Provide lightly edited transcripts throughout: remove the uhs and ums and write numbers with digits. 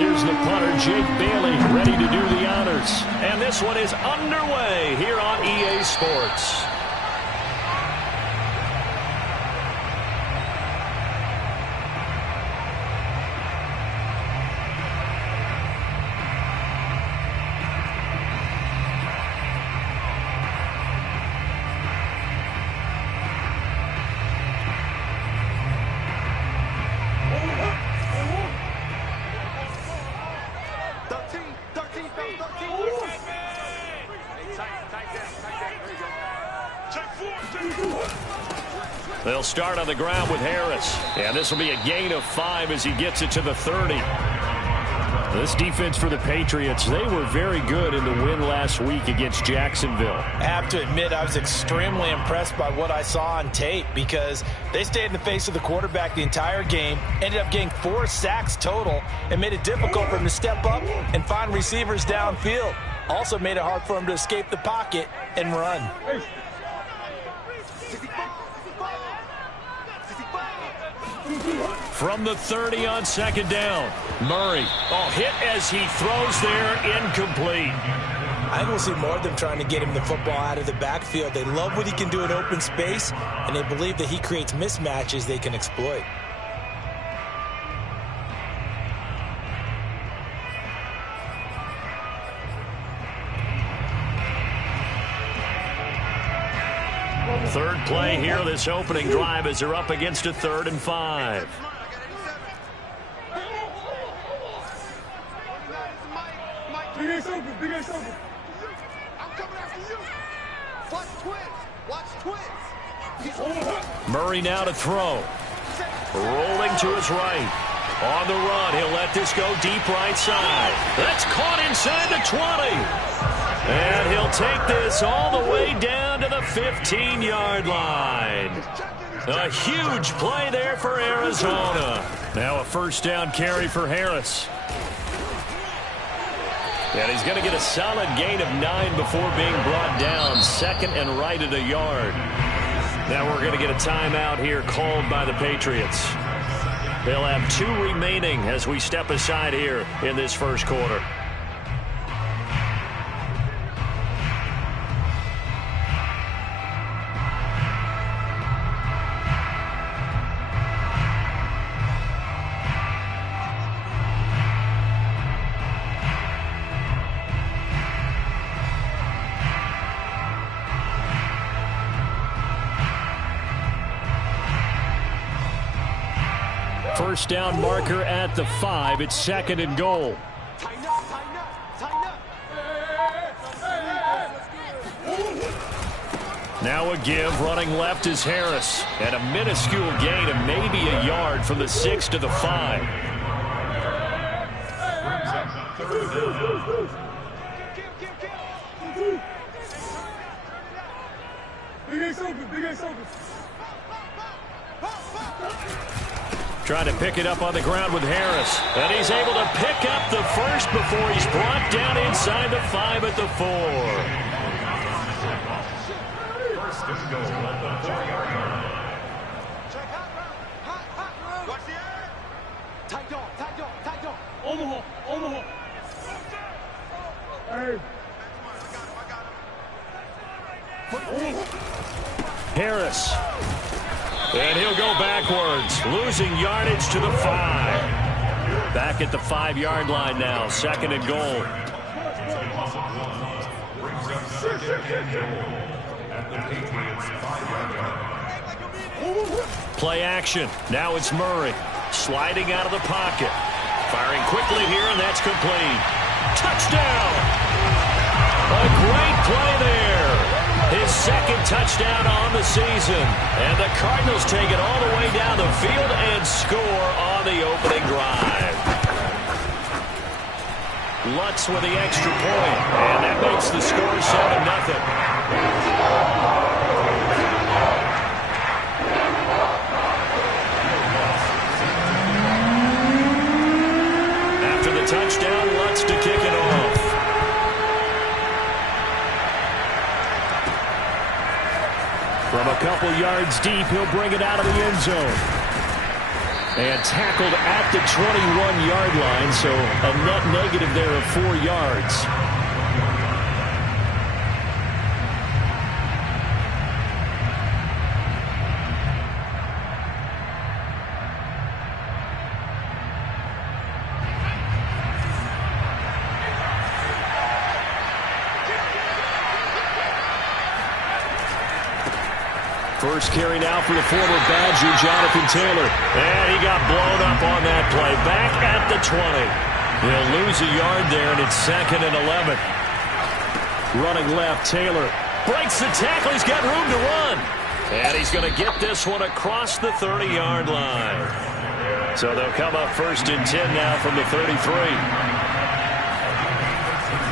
Here's the punter, Jake Bailey, ready to do the honors. And this one is underway here on EA Sports. They'll start on the ground with Harris. And this will be a gain of 5 as he gets it to the 30. This defense for the Patriots, they were very good in the win last week against Jacksonville. I have to admit, I was extremely impressed by what I saw on tape because they stayed in the face of the quarterback the entire game, ended up getting 4 sacks total, and made it difficult for him to step up and find receivers downfield. Also made it hard for him to escape the pocket and run. From the 30 on second down, Murray. Oh, hit as he throws there, incomplete. I think we'll see more of them trying to get him the football out of the backfield. They love what he can do in open space, and they believe that he creates mismatches they can exploit. Third play here, this opening drive as they're up against a 3rd and 5. Big ass open. I'm coming after you. Watch twins. Murray now to throw. Rolling to his right. On the run, he'll let this go deep right side. That's caught inside the 20. And he'll take this all the way down to the 15-yard line. A huge play there for Arizona. Now a first down carry for Harris. And he's going to get a solid gain of 9 before being brought down. Second and right at a yard. Now we're going to get a timeout here called by the Patriots. They'll have 2 remaining as we step aside here in this first quarter. First down marker at the 5. It's 2nd and goal. Now a give. Running left is Harris. And a minuscule gain of maybe a yard from the 6 to the 5. Big ass open. Trying to pick it up on the ground with Harris. And he's able to pick up the first before he's brought down inside the 5 at the 4. First and goal at the 4-yard line. Watch the air. Tight dog. Omaha. Hey. Harris. And he'll go backwards, losing yardage to the 5. Back at the 5-yard line now, 2nd and goal. Play action. Now it's Murray, sliding out of the pocket. Firing quickly here, and that's complete. Touchdown! A great play there. His 2nd touchdown on the season. And the Cardinals take it all the way down the field and score on the opening drive. Lutz with the extra point. And that makes the score 7-0. After the touchdown, Lutz to kick it off. From a couple yards deep, he'll bring it out of the end zone. And tackled at the 21-yard line, so a net negative there of 4 yards. First carry now for the former Badger, Jonathan Taylor. And he got blown up on that play. Back at the 20. They'll lose a yard there, and it's 2nd and 11. Running left, Taylor breaks the tackle. He's got room to run. And he's going to get this one across the 30-yard line. So they'll come up 1st and 10 now from the 33.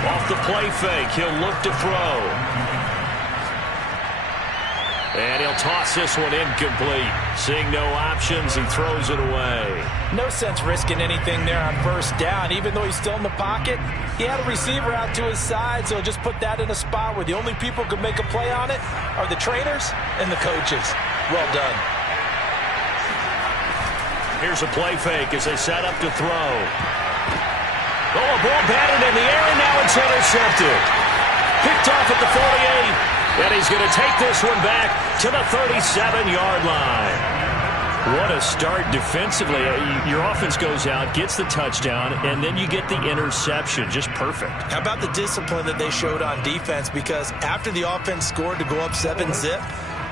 Off the play fake, he'll look to throw. And he'll toss this one incomplete. Seeing no options, he throws it away. No sense risking anything there on 1st down. Even though he's still in the pocket, he had a receiver out to his side, so he'll just put that in a spot where the only people who can make a play on it are the trainers and the coaches. Well done. Here's a play fake as they set up to throw. Oh, a ball batted in the air, and now it's intercepted. Picked off at the 48. And he's going to take this one back to the 37-yard line. What a start defensively. Your offense goes out, gets the touchdown, and then you get the interception. Just perfect. How about the discipline that they showed on defense? Because after the offense scored to go up 7-zip,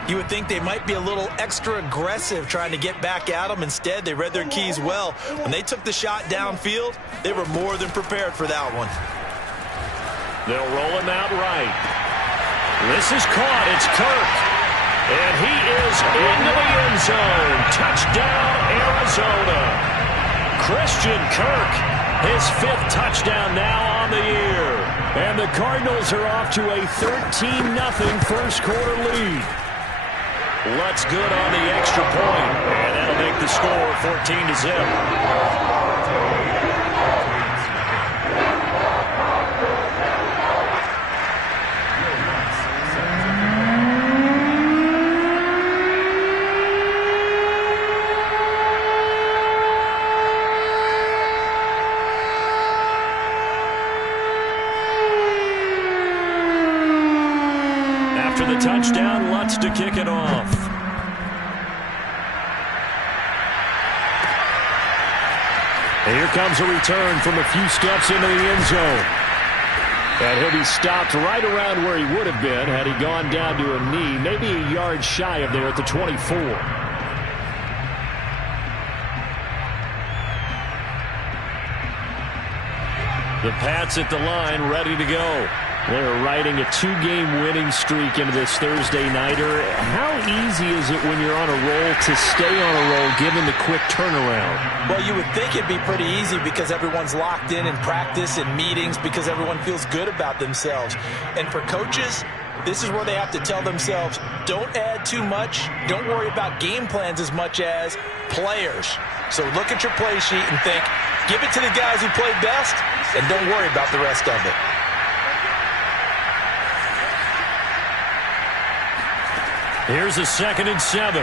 you would think they might be a little extra aggressive trying to get back at them. Instead, they read their keys well. When they took the shot downfield, they were more than prepared for that one. They'll roll him out right. This is caught. It's Kirk. And he is into the end zone. Touchdown, Arizona. Christian Kirk, his 5th touchdown now on the year. And the Cardinals are off to a 13-0 first quarter lead. Lutz good on the extra point. And that'll make the score 14-0. Touchdown, Lutz to kick it off. And here comes a return from a few steps into the end zone. And he'll be stopped right around where he would have been had he gone down to a knee, maybe a yard shy of there at the 24. The Pats at the line, ready to go. They're riding a 2-game winning streak into this Thursday nighter. How easy is it when you're on a roll to stay on a roll given the quick turnaround? Well, you would think it'd be pretty easy because everyone's locked in practice and meetings because everyone feels good about themselves. And for coaches, this is where they have to tell themselves, don't add too much. Don't worry about game plans as much as players. So look at your play sheet and think, give it to the guys who played best and don't worry about the rest of it. Here's a 2nd and 7.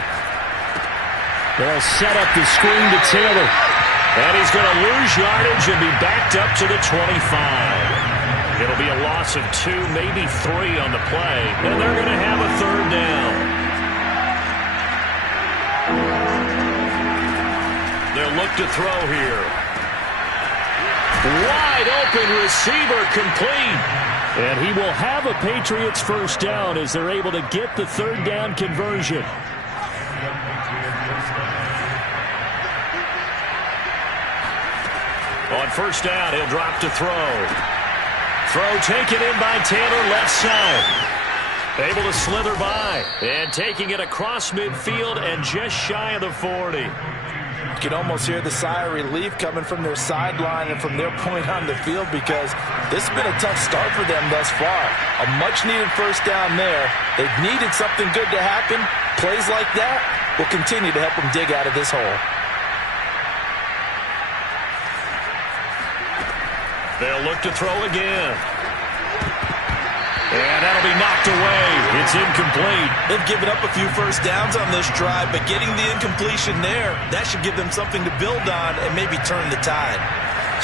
They'll set up the screen to Taylor. And he's going to lose yardage and be backed up to the 25. It'll be a loss of 2, maybe 3 on the play. And they're going to have a 3rd down. They'll look to throw here. Wide open receiver complete. And he will have a Patriots 1st down as they're able to get the 3rd down conversion. On 1st down, he'll drop to throw. Throw taken in by Taylor, left side. Able to slither by. And taking it across midfield and just shy of the 40. You can almost hear the sigh of relief coming from their sideline and from their point on the field because this has been a tough start for them thus far. A much-needed 1st down there. They've needed something good to happen. Plays like that will continue to help them dig out of this hole. They'll look to throw again. And that'll be knocked away. It's incomplete. They've given up a few first downs on this drive, but getting the incompletion there, that should give them something to build on and maybe turn the tide.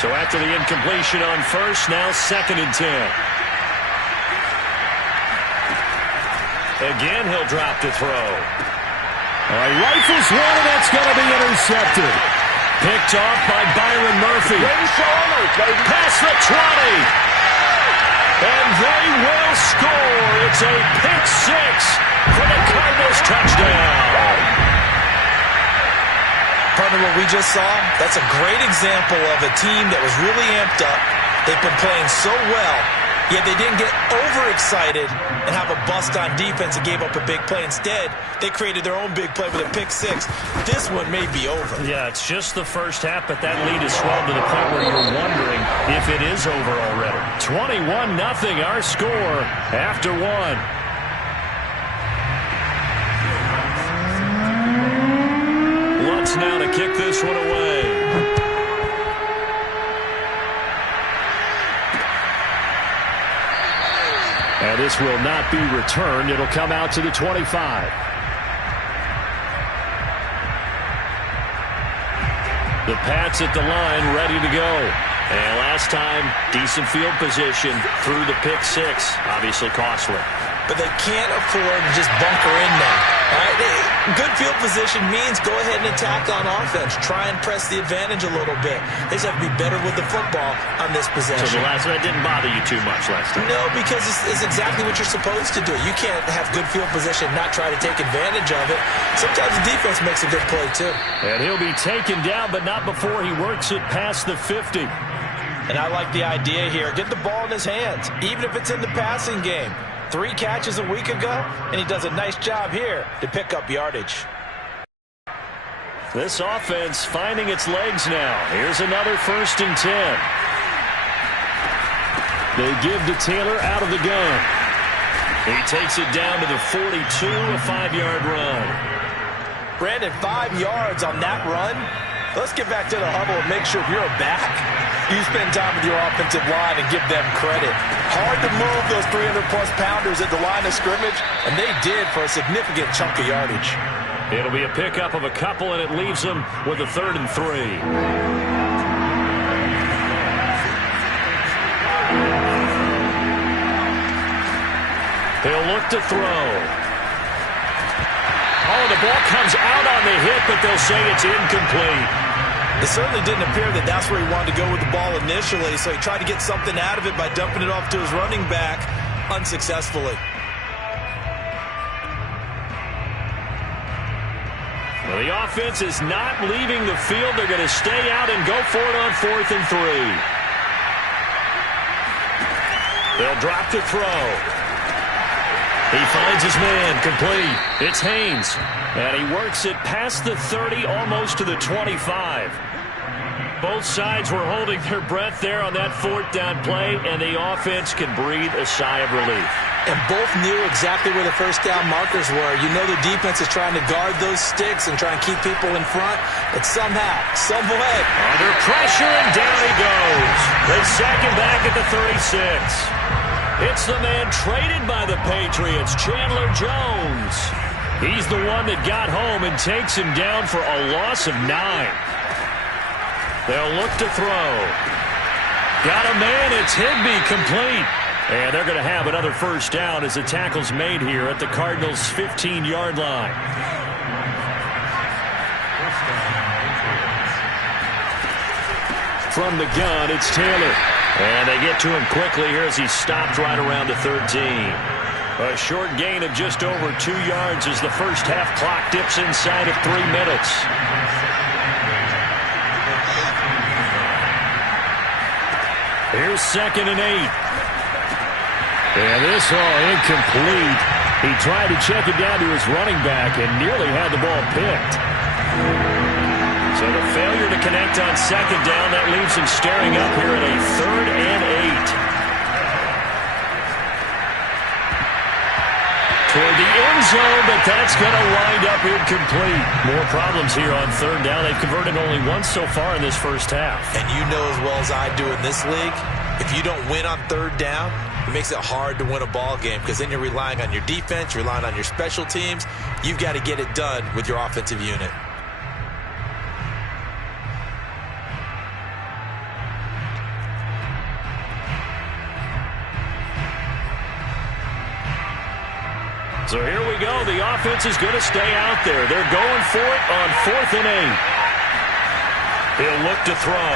So after the incompletion on first, now 2nd and 10. Again, he'll drop to throw. Rifles one, and that's going to be intercepted. Picked off by Byron Murphy. Past the 20. And they will score. It's a pick six for the Cardinals touchdown. Partner, what we just saw, that's a great example of a team that was really amped up. They've been playing so well, yet they didn't get overexcited and have a bust on defense and gave up a big play. Instead, they created their own big play with a pick six. This one may be over. Yeah, it's just the first half, but that lead is swelled to the point where you're wondering if it is over already. 21-0, our score after one. Lutz now to kick this one away. And this will not be returned. It'll come out to the 25. The Pats at the line, ready to go. And last time, decent field position through the pick six. Obviously costly. But they can't afford to just bunker in now. All right? Good field position means go ahead and attack on offense. Try and press the advantage a little bit. They just have to be better with the football on this possession. So that didn't bother you too much last time? No, because it's exactly what you're supposed to do. You can't have good field position and not try to take advantage of it. Sometimes the defense makes a good play, too. And he'll be taken down, but not before he works it past the 50. And I like the idea here. Get the ball in his hands, even if it's in the passing game. 3 catches a week ago, and he does a nice job here to pick up yardage. This offense finding its legs now. Here's another 1st and 10. They give to Taylor out of the gun. He takes it down to the 42, a 5-yard run. Brandon, 5 yards on that run. Let's get back to the huddle and make sure if you're a back, you spend time with your offensive line and give them credit. Hard to move those 300-plus pounders at the line of scrimmage, and they did for a significant chunk of yardage. It'll be a pickup of a couple, and it leaves them with a 3rd and 3. They'll look to throw. Oh, the ball comes out on the hit, but they'll say it's incomplete. It certainly didn't appear that that's where he wanted to go with the ball initially, so he tried to get something out of it by dumping it off to his running back unsuccessfully. Well, the offense is not leaving the field. They're going to stay out and go for it on 4th and 3. They'll drop to throw. He finds his man, complete. It's Haynes. And he works it past the 30, almost to the 25. Both sides were holding their breath there on that 4th down play, and the offense can breathe a sigh of relief. And both knew exactly where the first down markers were. You know the defense is trying to guard those sticks and try and keep people in front, but somehow, some way. Under pressure, and down he goes. They sack him back at the 36. It's the man traded by the Patriots, Chandler Jones. He's the one that got home and takes him down for a loss of 9. They'll look to throw. Got a man, it's Higbee, complete. And they're going to have another first down as the tackle's made here at the Cardinals' 15-yard line. From the gun, it's Taylor. And they get to him quickly here as he's stopped right around the 13. A short gain of just over 2 yards as the first half clock dips inside of 3 minutes. Here's 2nd and 8. And this all incomplete. He tried to check it down to his running back and nearly had the ball picked. So the failure to connect on 2nd down, that leaves him staring up here at a 3rd and 8. Toward the end zone, but that's going to wind up incomplete. More problems here on 3rd down. They've converted only once so far in this first half. And you know as well as I do in this league, if you don't win on 3rd down, it makes it hard to win a ball game because then you're relying on your defense, you're relying on your special teams. You've got to get it done with your offensive unit. So here we go. The offense is going to stay out there. They're going for it on 4th and 8. He'll look to throw.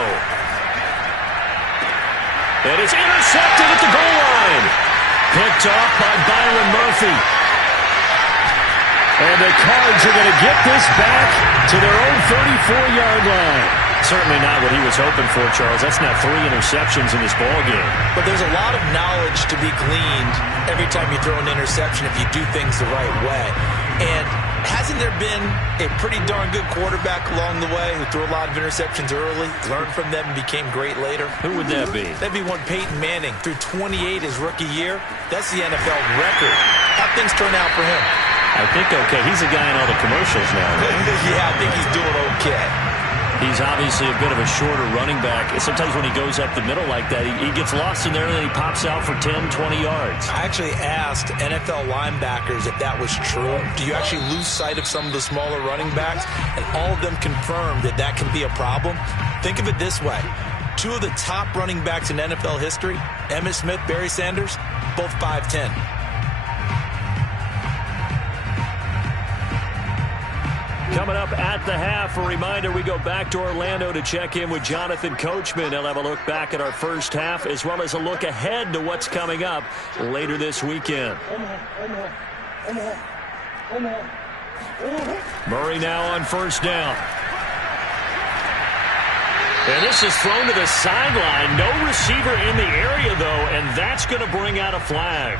And it's intercepted at the goal line. Picked off by Byron Murphy. And the Cards are going to get this back to their own 34-yard line. Certainly not what he was hoping for, Charles. That's now 3 interceptions in this ballgame. But there's a lot of knowledge to be gleaned every time you throw an interception if you do things the right way. And hasn't there been a pretty darn good quarterback along the way who threw a lot of interceptions early, learned from them, and became great later? Who would that be? That'd be one Peyton Manning. Threw 28 his rookie year. That's the NFL record. How'd things turn out for him? I think okay. He's a guy in all the commercials now, right? Yeah, I think he's doing okay. He's obviously a bit of a shorter running back. Sometimes when he goes up the middle like that, he gets lost in there and then he pops out for 10, 20 yards. I actually asked NFL linebackers if that was true. Do you actually lose sight of some of the smaller running backs? And all of them confirmed that that can be a problem. Think of it this way. 2 of the top running backs in NFL history, Emmitt Smith, Barry Sanders, both 5'10". Coming up at the half, a reminder, we go back to Orlando to check in with Jonathan Coachman. He'll have a look back at our first half as well as a look ahead to what's coming up later this weekend. Murray now on 1st down. And this is thrown to the sideline. No receiver in the area, though, and that's going to bring out a flag.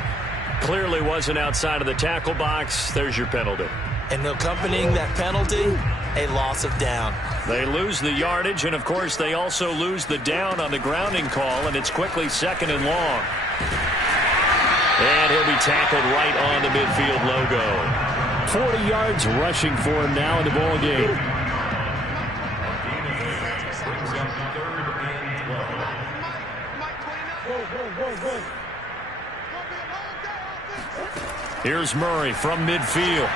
Clearly wasn't outside of the tackle box. There's your penalty. And accompanying that penalty, a loss of down. They lose the yardage, and, of course, they also lose the down on the grounding call, and it's quickly 2nd and long. And he'll be tackled right on the midfield logo. 40 yards rushing for him now in the ball game. Here's Murray from midfield.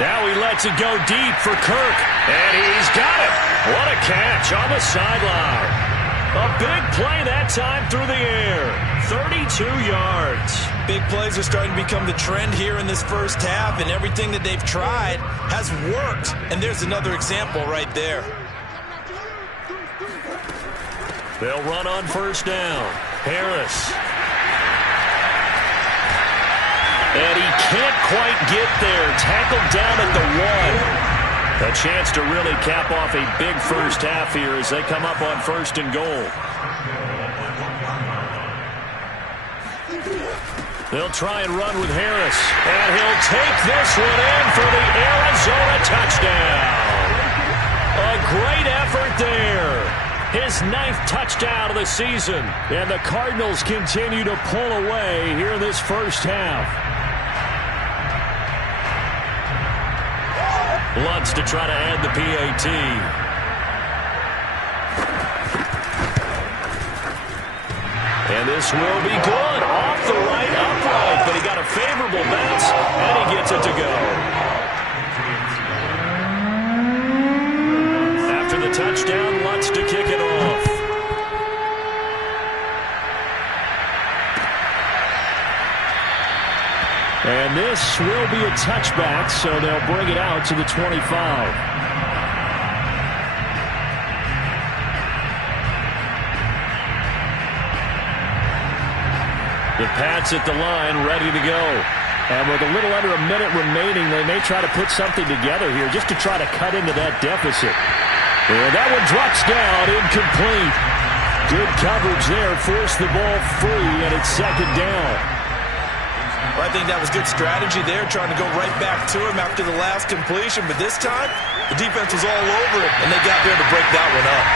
Now he lets it go deep for Kirk. And he's got it. What a catch on the sideline. A big play that time through the air. 32 yards. Big plays are starting to become the trend here in this first half, and everything that they've tried has worked. And there's another example right there. They'll run on 1st down. Harris. And he can't quite get there. Tackled down at the 1. A chance to really cap off a big first half here as they come up on 1st and goal. They'll try and run with Harris. And he'll take this one in for the Arizona touchdown. A great effort there. His 9th touchdown of the season. And the Cardinals continue to pull away here in this first half. Lutz to try to add the PAT. And this will be good. Off the right upright, but he got a favorable bounce, and he gets it to go. After the touchdown, Lutz to kick it off. And this will be a touchback, so they'll bring it out to the 25. The Pats at the line, ready to go. And with a little under a minute remaining, they may try to put something together here just to try to cut into that deficit. And that one drops down, incomplete. Good coverage there, forced the ball free, and it's 2nd down. Well, I think that was good strategy there, trying to go right back to him after the last completion. But this time, the defense was all over it, and they got there to break that one up.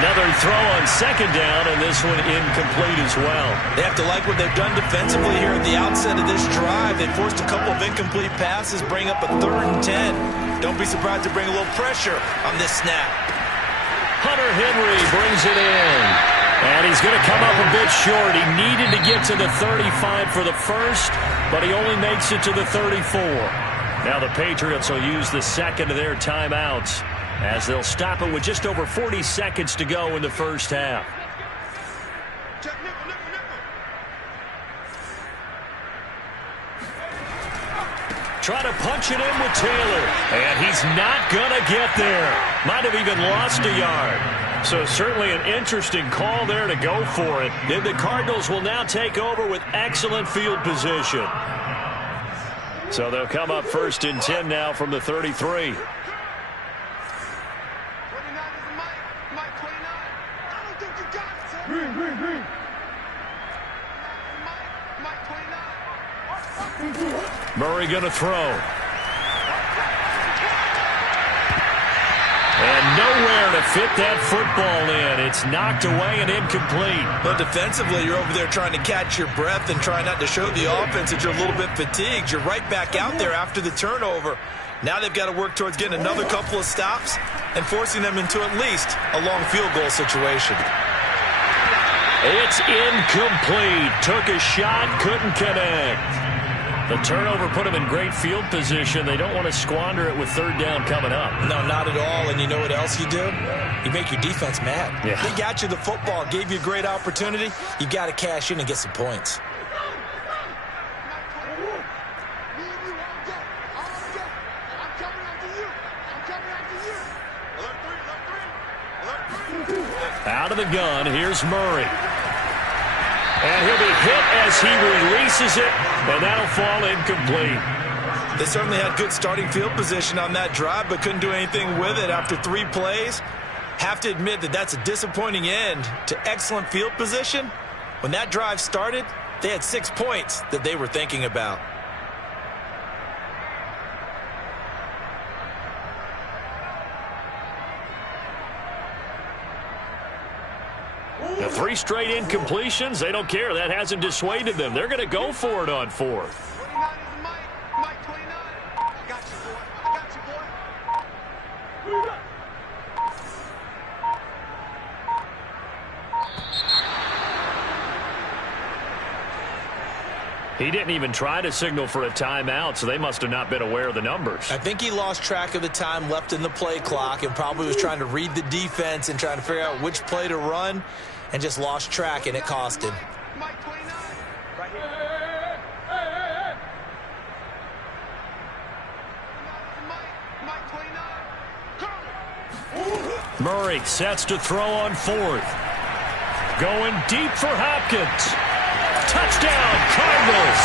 Another throw on 2nd down, and this one incomplete as well. They have to like what they've done defensively here at the outset of this drive. They forced a couple of incomplete passes, bring up a 3rd and 10. Don't be surprised to bring a little pressure on this snap. Hunter Henry brings it in. And he's going to come up a bit short. He needed to get to the 35 for the first, but he only makes it to the 34. Now the Patriots will use the second of their timeouts as they'll stop it with just over 40 seconds to go in the first half. Trying to punch it in with Taylor. And he's not going to get there. Might have even lost a yard. So certainly an interesting call there to go for it. And the Cardinals will now take over with excellent field position. So they'll come up first and 10 now from the 33. Murray going to throw. And nowhere to fit that football in. It's knocked away and incomplete. But defensively, you're over there trying to catch your breath and try not to show the offense that you're a little bit fatigued. You're right back out there after the turnover. Now they've got to work towards getting another couple of stops and forcing them into at least a long field goal situation. It's incomplete. Took a shot, couldn't connect. The turnover put them in great field position. They don't want to squander it with third down coming up. No, not at all. And you know what else you do? You make your defense mad. Yeah. They got you the football, gave you a great opportunity. You got to cash in and get some points. Out of the gun, here's Murray. And he'll be hit as he releases it, and that'll fall incomplete. They certainly had good starting field position on that drive, but couldn't do anything with it after 3 plays. Have to admit that that's a disappointing end to excellent field position. When that drive started, they had 6 points that they were thinking about. The 3 straight incompletions, they don't care. That hasn't dissuaded them. They're going to go for it on 4th. He didn't even try to signal for a timeout, so they must have not been aware of the numbers. I think he lost track of the time left in the play clock and probably was trying to read the defense and trying to figure out which play to run and just lost track, and it cost him. Murray sets to throw on 4th. Going deep for Hopkins. Touchdown, Cardinals!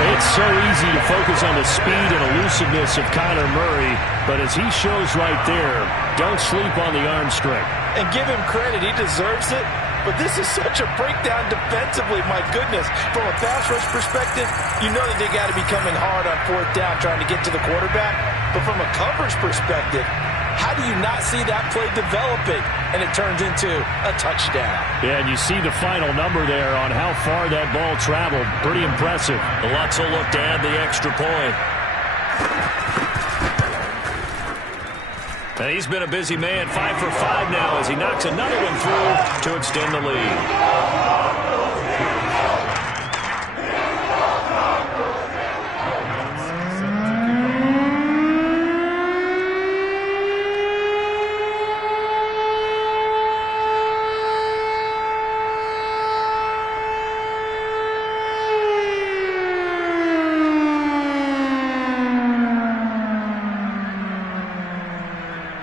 It's so easy to focus on the speed and elusiveness of Kyler Murray, but as he shows right there, don't sleep on the arm strength. And give him credit, he deserves it. But this is such a breakdown defensively, my goodness. From a pass rush perspective, you know that they got to be coming hard on 4th down trying to get to the quarterback. But from a coverage perspective, how do you not see that play developing and it turns into a touchdown? Yeah, and you see the final number there on how far that ball traveled. Pretty impressive. The Lutz will look to add the extra point. And he's been a busy man, 5 for 5 now as he knocks another one through to extend the lead.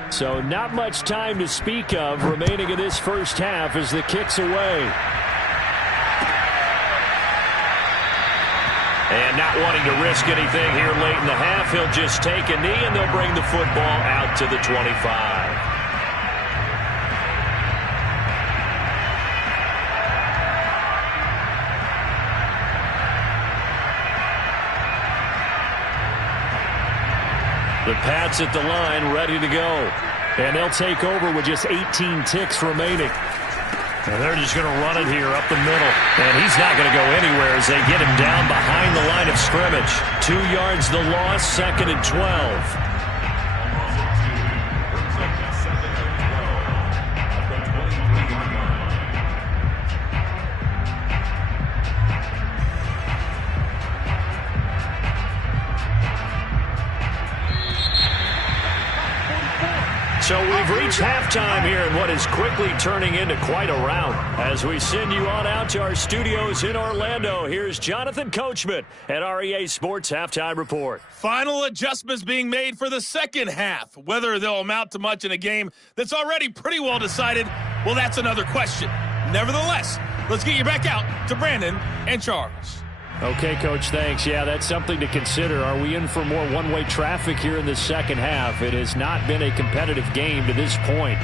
So not much time to speak of remaining in this first half as the kick's away. And not wanting to risk anything here late in the half, he'll just take a knee and they'll bring the football out to the 25. The Pats at the line, ready to go. And they'll take over with just 18 ticks remaining. And they're just going to run it here up the middle. And he's not going to go anywhere as they get him down behind the line of scrimmage. 2 yards the loss, 2nd and 12. So we've reached halftime here in what is quickly turning into quite a rout. As we send you on out to our studios in Orlando, here's Jonathan Coachman at REA Sports Halftime Report. Final adjustments being made for the second half. Whether they'll amount to much in a game that's already pretty well decided, well, that's another question. Nevertheless, let's get you back out to Brandon and Charles. Okay, Coach, thanks. Yeah, that's something to consider. Are we in for more one-way traffic here in the second half? It has not been a competitive game to this point.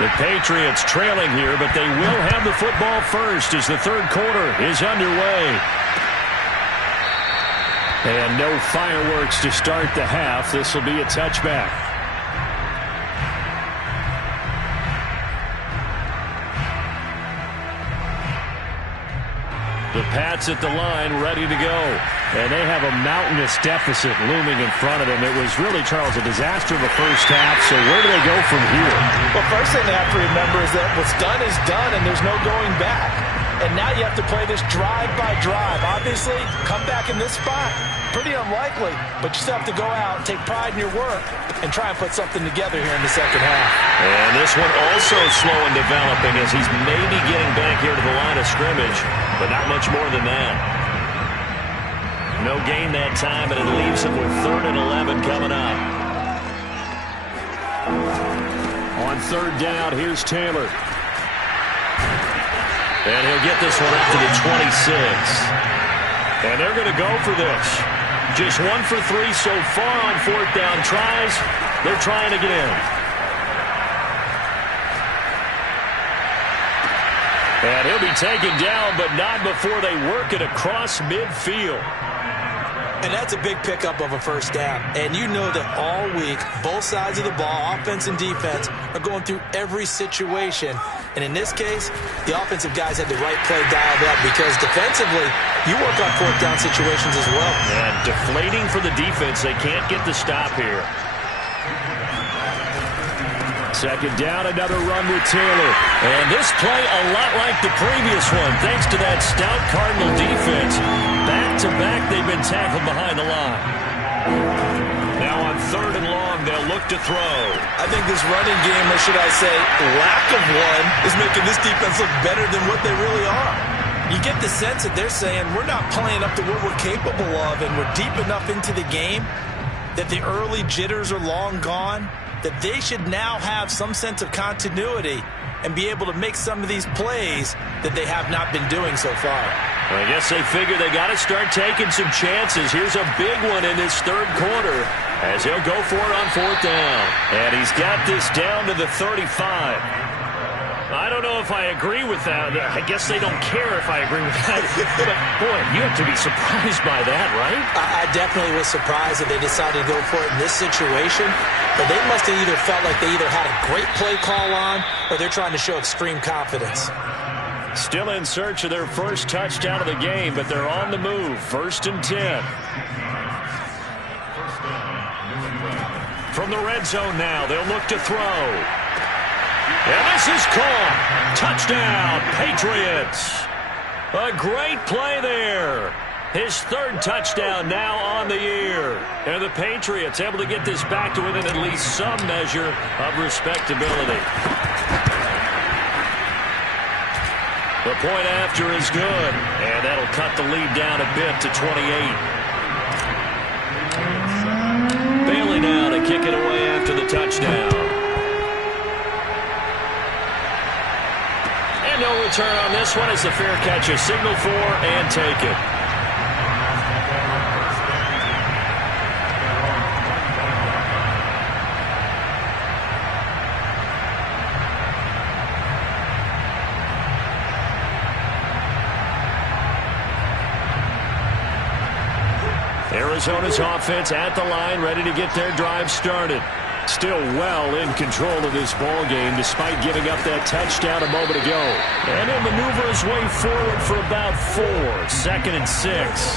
The Patriots trailing here, but they will have the football first as the third quarter is underway. And no fireworks to start the half. This will be a touchback. The Pats at the line ready to go. And they have a mountainous deficit looming in front of them. It was really, Charles, a disaster of a first half. So where do they go from here? Well, first thing they have to remember is that what's done is done, and there's no going back. And now you have to play this drive by drive. Obviously, come back in this spot. Pretty unlikely, but you still have to go out and take pride in your work and try and put something together here in the second half. And this one also slow in developing as he's maybe getting back here to the line of scrimmage, but not much more than that. No gain that time, and it leaves him with 3rd and 11 coming up. On 3rd down, here's Taylor. And he'll get this one up to the 26. And they're going to go for this. Just 1 for 3 so far on 4th down tries. They're trying to get in. And he'll be taken down, but not before they work it across midfield. And that's a big pickup of a first down. And you know that all week, both sides of the ball, offense and defense, are going through every situation. And in this case, the offensive guys had the right play dialed up because defensively, you work on 4th down situations as well. And deflating for the defense. They can't get the stop here. 2nd down, another run with Taylor. And this play a lot like the previous one, thanks to that stout Cardinal defense. Back-to-back, they've been tackled behind the line. Now on 3rd and long, they'll look to throw. I think this running game, or should I say lack of one, is making this defense look better than what they really are. You get the sense that they're saying we're not playing up to what we're capable of, and we're deep enough into the game that the early jitters are long gone, that they should now have some sense of continuity and be able to make some of these plays that they have not been doing so far. Well, I guess they figure they got to start taking some chances. Here's a big one in this 3rd quarter as he'll go for it on 4th down. And he's got this down to the 35. I don't know if I agree with that. I guess they don't care if I agree with that. But, boy, you have to be surprised by that, right? I definitely was surprised that they decided to go for it in this situation. But they must have either felt like they either had a great play call on or they're trying to show extreme confidence. Still in search of their first touchdown of the game, but they're on the move. 1st and 10. From the red zone now, they'll look to throw. And this is caught. Touchdown, Patriots. A great play there. His 3rd touchdown now on the year. And the Patriots able to get this back to within at least some measure of respectability. The point after is good. And that'll cut the lead down a bit to 28. Bailey now to kick it away after the touchdown. And no return on this one as the fair catch is signaled for and taken. Arizona's offense at the line, ready to get their drive started. Still well in control of this ball game despite giving up that touchdown a moment ago. And he'll maneuver his way forward for about 4. 2nd and 6.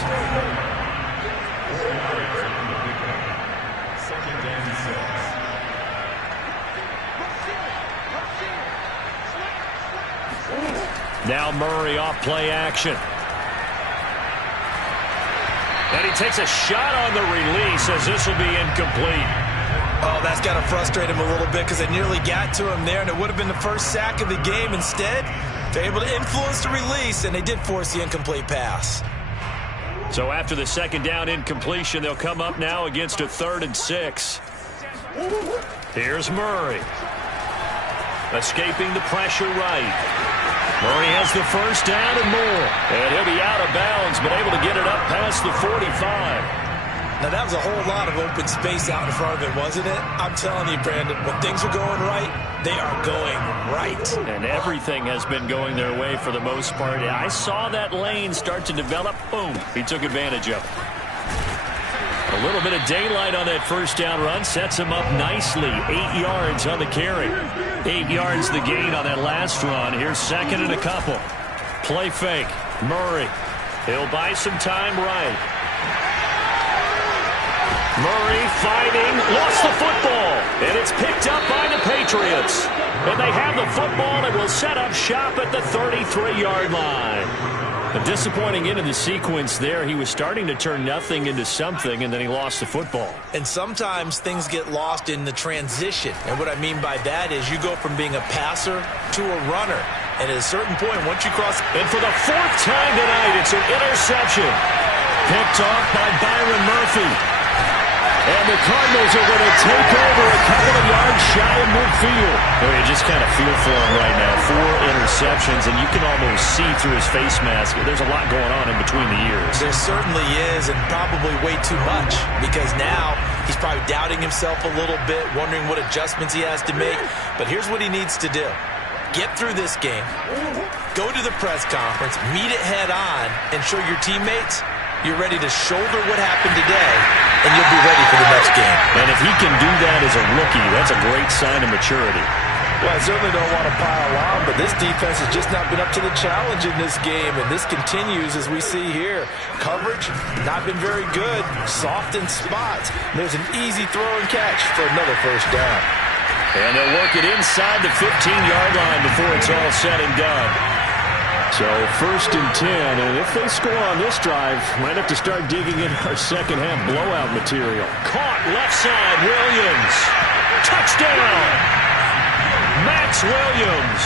Now Murray off play action. And he takes a shot on the release as this will be incomplete. Oh, that's got to frustrate him a little bit because they nearly got to him there, and it would have been the first sack of the game. Instead, they're able to influence the release, and they did force the incomplete pass. So after the second down incompletion, they'll come up now against a 3rd and 6. Here's Murray. Escaping the pressure right. Murray has the first down and more. And he'll be out of bounds, but able to get it up past the 45. Now, that was a whole lot of open space out in front of it, wasn't it? I'm telling you, Brandon, when things are going right, they are going right. And everything has been going their way for the most part. I saw that lane start to develop. Boom. He took advantage of it. A little bit of daylight on that first down run sets him up nicely. 8 yards on the carry. 8 yards the gain on that last run. Here's 2nd and a couple. Play fake. Murray. He'll buy some time right. Murray fighting. Lost the football. And it's picked up by the Patriots. And they have the football and will set up shop at the 33-yard line. A disappointing end of the sequence there. He was starting to turn nothing into something, and then he lost the football. And sometimes things get lost in the transition. And what I mean by that is you go from being a passer to a runner. And at a certain point, once you cross... And for the 4th time tonight, it's an interception. Picked off by Byron Murphy. And the Cardinals are going to take over a couple of yards shy of midfield. Oh, you just kind of feel for him right now. 4 interceptions, and you can almost see through his face mask. There's a lot going on in between the ears. There certainly is, and probably way too much, because now he's probably doubting himself a little bit, wondering what adjustments he has to make. But here's what he needs to do. Get through this game, go to the press conference, meet it head on, and show your teammates you're ready to shoulder what happened today, and you'll be ready for the next game. And if he can do that as a rookie, that's a great sign of maturity. Well, I certainly don't want to pile on, but this defense has just not been up to the challenge in this game, and this continues as we see here. Coverage, not been very good, soft in spots. There's an easy throw and catch for another first down. And they'll work it inside the 15-yard line before it's all said and done. So 1st and 10, and if they score on this drive, might have to start digging in our second-half blowout material. Caught left side, Williams. Touchdown! Max Williams,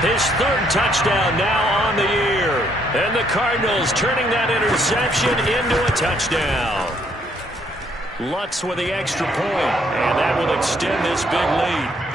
his 3rd touchdown now on the year. And the Cardinals turning that interception into a touchdown. Lutz with the extra point, and that will extend this big lead.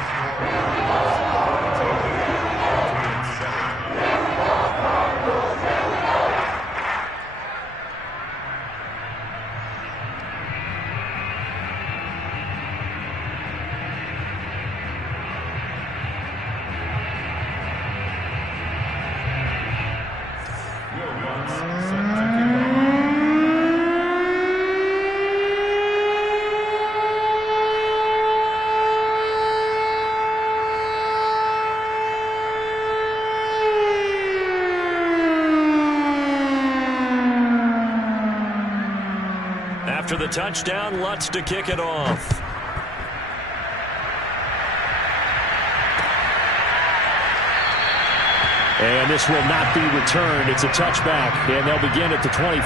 After the touchdown, Lutz to kick it off. And this will not be returned. It's a touchback, and they'll begin at the 25.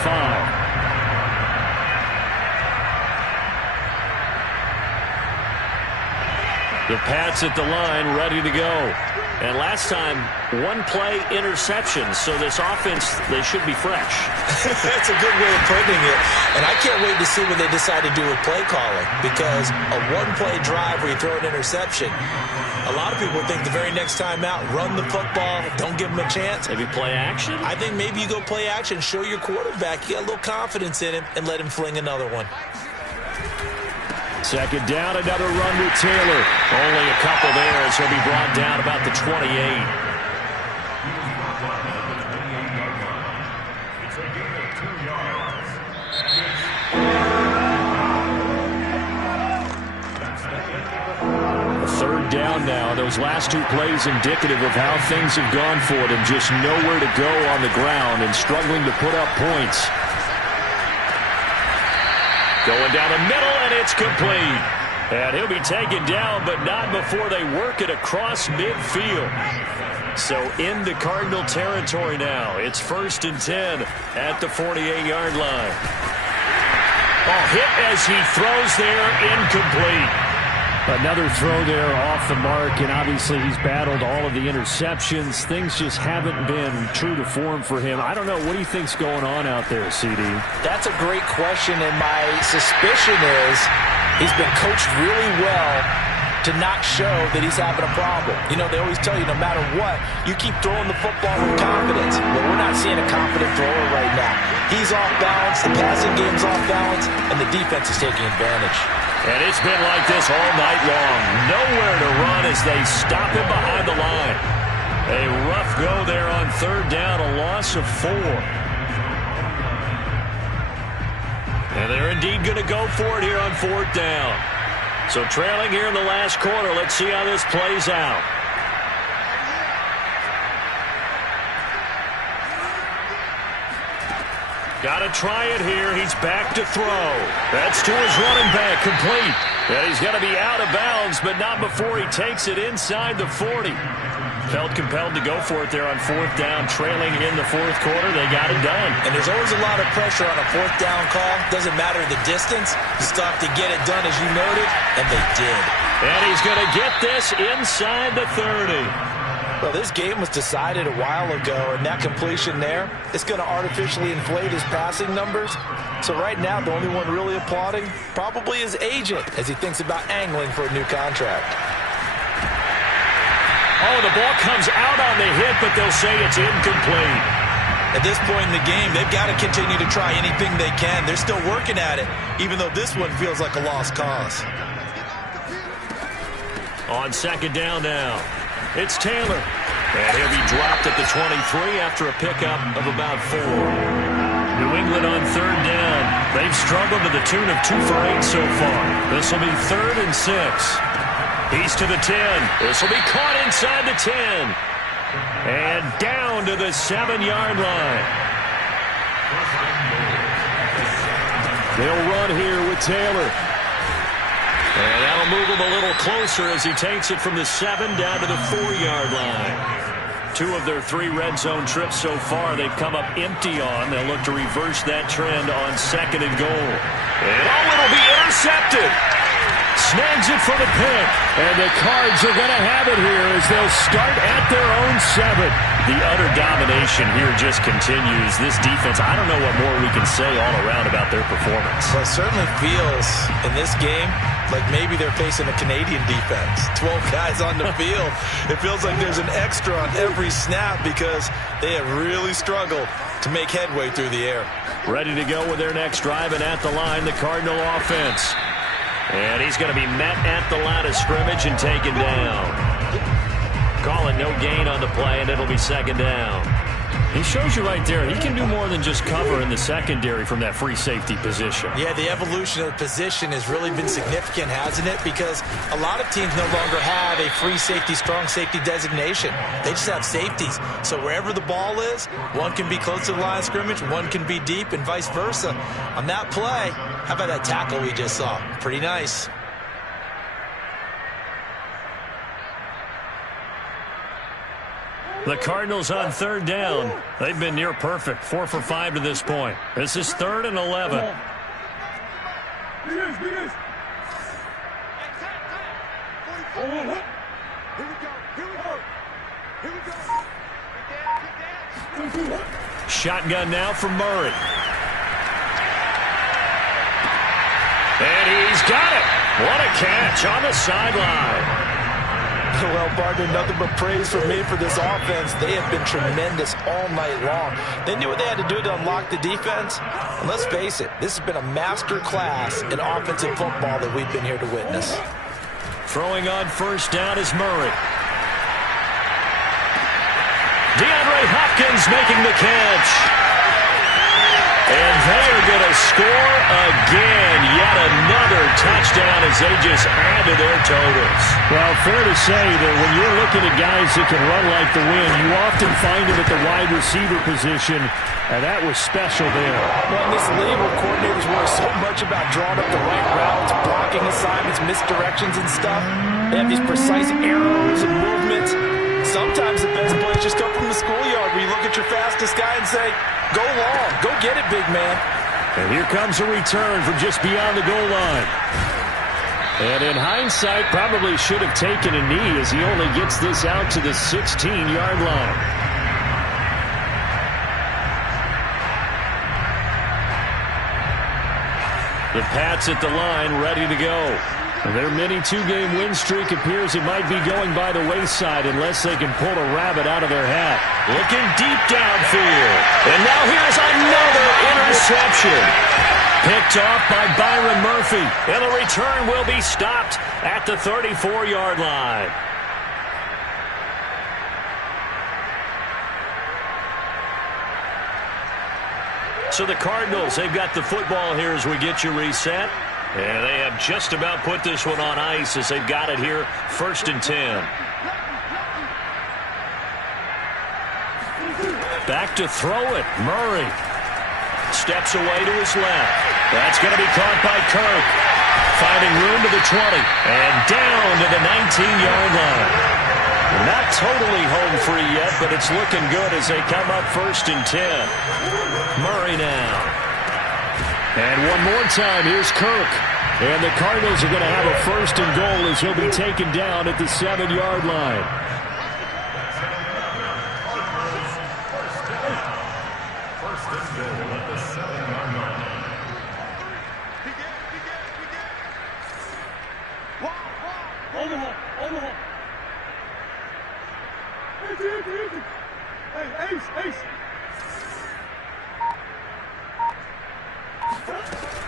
The Pats at the line, ready to go. And last time, 1-play interception. So this offense, they should be fresh. That's a good way of putting it. And I can't wait to see what they decide to do with play calling. Because a 1-play drive where you throw an interception, a lot of people think the very next time out, run the football, don't give him a chance. Maybe play action? I think maybe you go play action, show your quarterback you got a little confidence in him, and let him fling another one. Second down, another run with Taylor. Only a couple there as he'll be brought down about the 28. Third down now. Those last 2 plays indicative of how things have gone for them. Just nowhere to go on the ground and struggling to put up points. Going down the middle, and it's complete. And he'll be taken down, but not before they work it across midfield. So into Cardinal territory now. It's 1st and 10 at the 48-yard line. Oh, hit as he throws there, incomplete. Another throw there off the mark, and obviously he's battled all of the interceptions. Things just haven't been true to form for him. I don't know. What do you think's going on out there, CD? That's a great question, and my suspicion is he's been coached really well to not show that he's having a problem. You know, they always tell you no matter what, you keep throwing the football with confidence. But we're not seeing a confident thrower right now. He's off balance, the passing game's off balance, and the defense is taking advantage. And it's been like this all night long. Nowhere to run as they stop him behind the line. A rough go there on 3rd down, a loss of 4. And they're indeed going to go for it here on 4th down. So trailing here in the last quarter. Let's see how this plays out. Got to try it here. He's back to throw. That's to his running back, complete. And he's going to be out of bounds, but not before he takes it inside the 40. Felt compelled to go for it there on 4th down, trailing in the 4th quarter. They got it done. And there's always a lot of pressure on a 4th down call. Doesn't matter the distance. You still have to get it done, as you noted, and they did. And he's going to get this inside the 30. Well, this game was decided a while ago, and that completion there, it's going to artificially inflate his passing numbers. So right now, the only one really applauding probably his agent as he thinks about angling for a new contract. Oh, the ball comes out on the hit, but they'll say it's incomplete. At this point in the game, they've got to continue to try anything they can. They're still working at it, even though this one feels like a lost cause. On 2nd down now, it's Taylor. And he'll be dropped at the 23 after a pickup of about 4. New England on 3rd down. They've struggled to the tune of 2 for 8 so far. This will be 3rd and 6. He's to the 10. This will be caught inside the 10. And down to the 7-yard line. They'll run here with Taylor. And that'll move him a little closer as he takes it from the 7 down to the 4-yard line. 2 of their 3 red zone trips so far they've come up empty on. They'll look to reverse that trend on 2nd and goal. And it'll be intercepted. Snags it for the pick. And the Cards are going to have it here as they'll start at their own 7. The utter domination here just continues. This defense, I don't know what more we can say all around about their performance. Well, it certainly feels in this game like maybe they're facing a Canadian defense. 12 guys on the field. It feels like there's an extra on every snap because they have really struggled to make headway through the air. Ready to go with their next drive, and at the line, the Cardinal offense. And he's going to be met at the line of scrimmage and taken down. Calling no gain on the play, and it'll be 2nd down. He shows you right there, he can do more than just cover in the secondary from that free safety position. Yeah, the evolution of the position has really been significant, hasn't it? Because a lot of teams no longer have a free safety, strong safety designation. They just have safeties. So wherever the ball is, one can be close to the line of scrimmage, one can be deep, and vice versa. On that play, how about that tackle we just saw? Pretty nice. The Cardinals on 3rd down. They've been near perfect. 4 for 5 to this point. This is 3rd and 11. Shotgun now from Murray. And he's got it. What a catch on the sideline. Well, partner, nothing but praise from me for this offense. They have been tremendous all night long. They knew what they had to do to unlock the defense. And let's face it, this has been a master class in offensive football that we've been here to witness. Throwing on 1st down is Murray. DeAndre Hopkins making the catch. And they are going to score again. Yet another touchdown as they just add to their totals. Well, fair to say that when you're looking at guys that can run like the wind, you often find them at the wide receiver position, and that was special there. Well, in this league where coordinators worry so much about drawing up the right routes, blocking assignments, misdirections and stuff, they have these precise arrows and movements. Sometimes the best play and say, go long. Go get it, big man. And here comes a return from just beyond the goal line. And in hindsight, probably should have taken a knee as he only gets this out to the 16-yard line. The Pats at the line, ready to go. Their mini two-game win streak appears it might be going by the wayside unless they can pull a rabbit out of their hat. Looking deep downfield. And now here's another interception. Picked off by Byron Murphy. And the return will be stopped at the 34-yard line. So the Cardinals, they've got the football here as we get you reset. And they have just about put this one on ice as they've got it here, 1st and 10. Back to throw it. Murray steps away to his left. That's going to be caught by Kirk. Finding room to the 20. And down to the 19-yard line. Not totally home free yet, but it's looking good as they come up 1st and 10. Murray now. And one more time, here's Kirk. And the Cardinals are going to have a 1st and goal as he'll be taken down at the 7-yard line.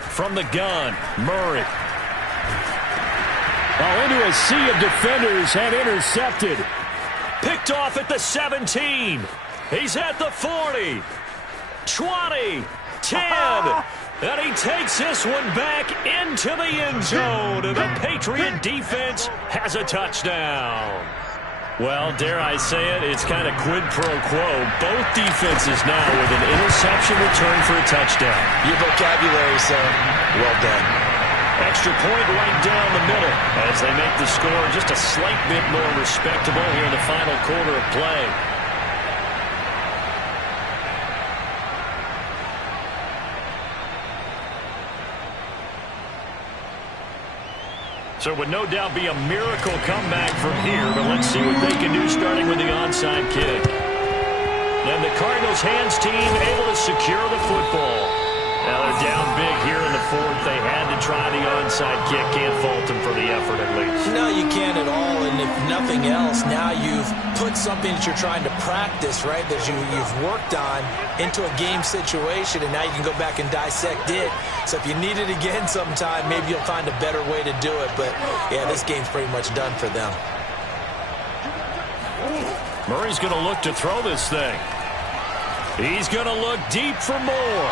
From the gun, Murray. Into a sea of defenders and intercepted. Picked off at the 17. He's at the 40. 20. 10. And he takes this one back into the end zone. And the Patriot defense has a touchdown. Well, dare I say it, it's kind of quid pro quo. Both defenses now with an interception return for a touchdown. Your vocabulary, sir. Well done. Extra point right down the middle as they make the score just a slight bit more respectable here in the final quarter of play. So it would no doubt be a miracle comeback from here, but let's see what they can do starting with the onside kick. And the Cardinals hands team able to secure the football. Now they're down big here in the 4th. They had to try the onside kick. Can't fault them for the effort at least. No, you can't at all. And if nothing else, now you've put something that you're trying to practice, right, that you've worked on into a game situation, and now you can go back and dissect it. So if you need it again sometime, maybe you'll find a better way to do it. But, yeah, this game's pretty much done for them. Murray's going to look to throw this thing. He's going to look deep for more.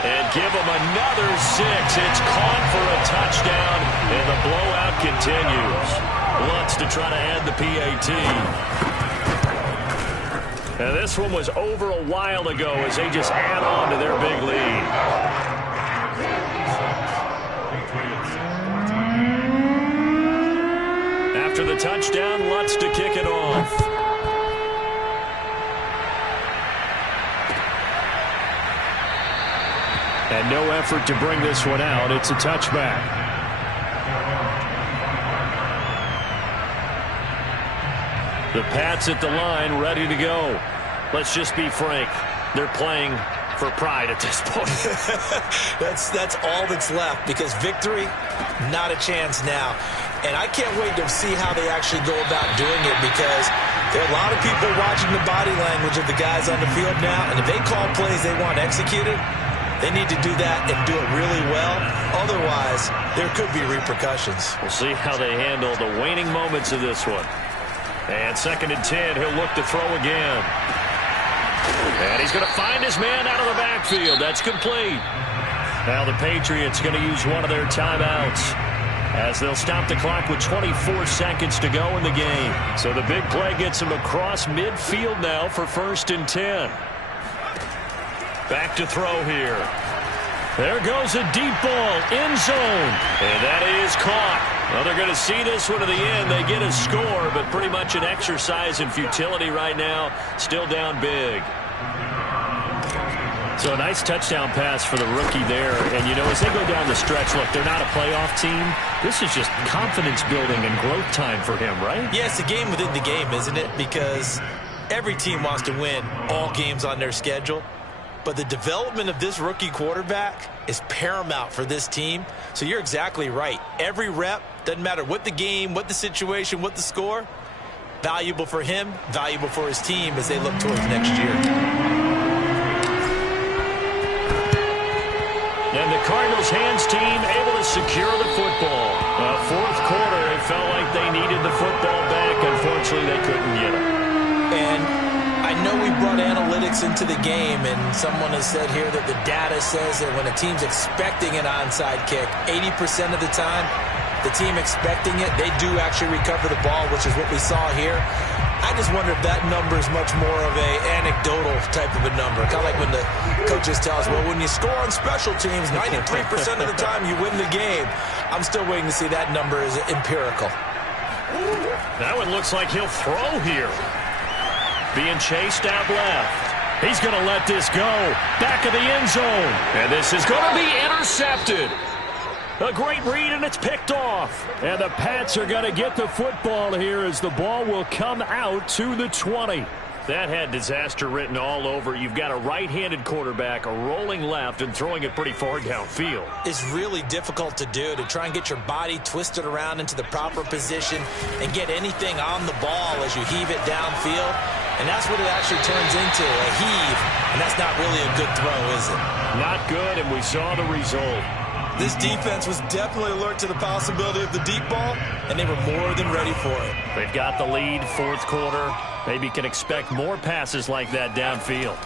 And give him another 6. It's caught for a touchdown, and the blowout continues. Lutz to try to add the PAT. And this one was over a while ago as they just add on to their big lead. After the touchdown, Lutz to kick it off. And no effort to bring this one out. It's a touchback. The Pats at the line, ready to go. Let's just be frank. They're playing for pride at this point. That's all that's left, because victory, not a chance now. And I can't wait to see how they actually go about doing it, because there are a lot of people watching the body language of the guys on the field now, and if they call plays they want executed, they need to do that and do it really well. Otherwise, there could be repercussions. We'll see how they handle the waning moments of this one. And 2nd and 10, he'll look to throw again. And he's going to find his man out of the backfield. That's complete. Now the Patriots going to use one of their timeouts as they'll stop the clock with 24 seconds to go in the game. So the big play gets him across midfield now for 1st and 10. Back to throw here. There goes a deep ball, end zone. And that is caught. Well, they're going to see this one to the end. They get a score, but pretty much an exercise in futility right now. Still down big. So a nice touchdown pass for the rookie there. And, you know, as they go down the stretch, look, they're not a playoff team. This is just confidence building and growth time for him, right? Yeah, it's a game within the game, isn't it? Because every team wants to win all games on their schedule. But the development of this rookie quarterback is paramount for this team. So you're exactly right. Every rep, doesn't matter what the game, what the situation, what the score, valuable for him, valuable for his team as they look towards next year. And the Cardinals' hands team able to secure the football. Fourth quarter, it felt like they needed the football back. Unfortunately, they couldn't get it. And I know we brought analytics into the game, and someone has said here that the data says that when a team's expecting an onside kick, 80% of the time, the team expecting it, they do actually recover the ball, which is what we saw here. I just wonder if that number is much more of a anecdotal type of a number. Kind of like when the coaches tell us, well, when you score on special teams, 93% of the time you win the game. I'm still waiting to see that number is empirical. That one looks like he'll throw here. Being chased out left. He's going to let this go. Back of the end zone. And this is going to be intercepted. A great read, and it's picked off. And the Pats are going to get the football here as the ball will come out to the 20. That had disaster written all over. You've got a right-handed quarterback, a rolling left, and throwing it pretty far downfield. It's really difficult to do, to try and get your body twisted around into the proper position and get anything on the ball as you heave it downfield. And that's what it actually turns into, a heave. And that's not really a good throw, is it? Not good, and we saw the result. This defense was definitely alert to the possibility of the deep ball, and they were more than ready for it. They've got the lead, fourth quarter. Maybe can expect more passes like that downfield.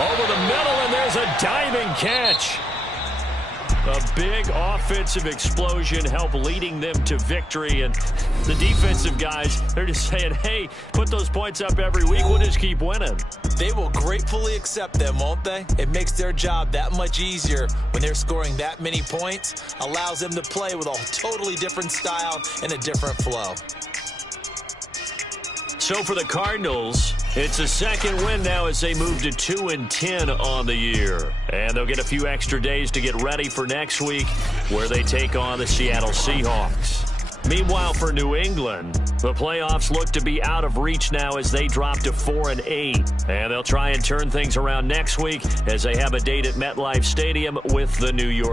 Over the middle, and there's a diving catch. A big offensive explosion helped leading them to victory. And the defensive guys, they're just saying, hey, put those points up every week. We'll just keep winning. They will gratefully accept them, won't they? It makes their job that much easier when they're scoring that many points. Allows them to play with a totally different style and a different flow. So for the Cardinals, it's a second win now as they move to 2-10 on the year. And they'll get a few extra days to get ready for next week where they take on the Seattle Seahawks. Meanwhile, for New England, the playoffs look to be out of reach now as they drop to 4-8. And they'll try and turn things around next week as they have a date at MetLife Stadium with the New York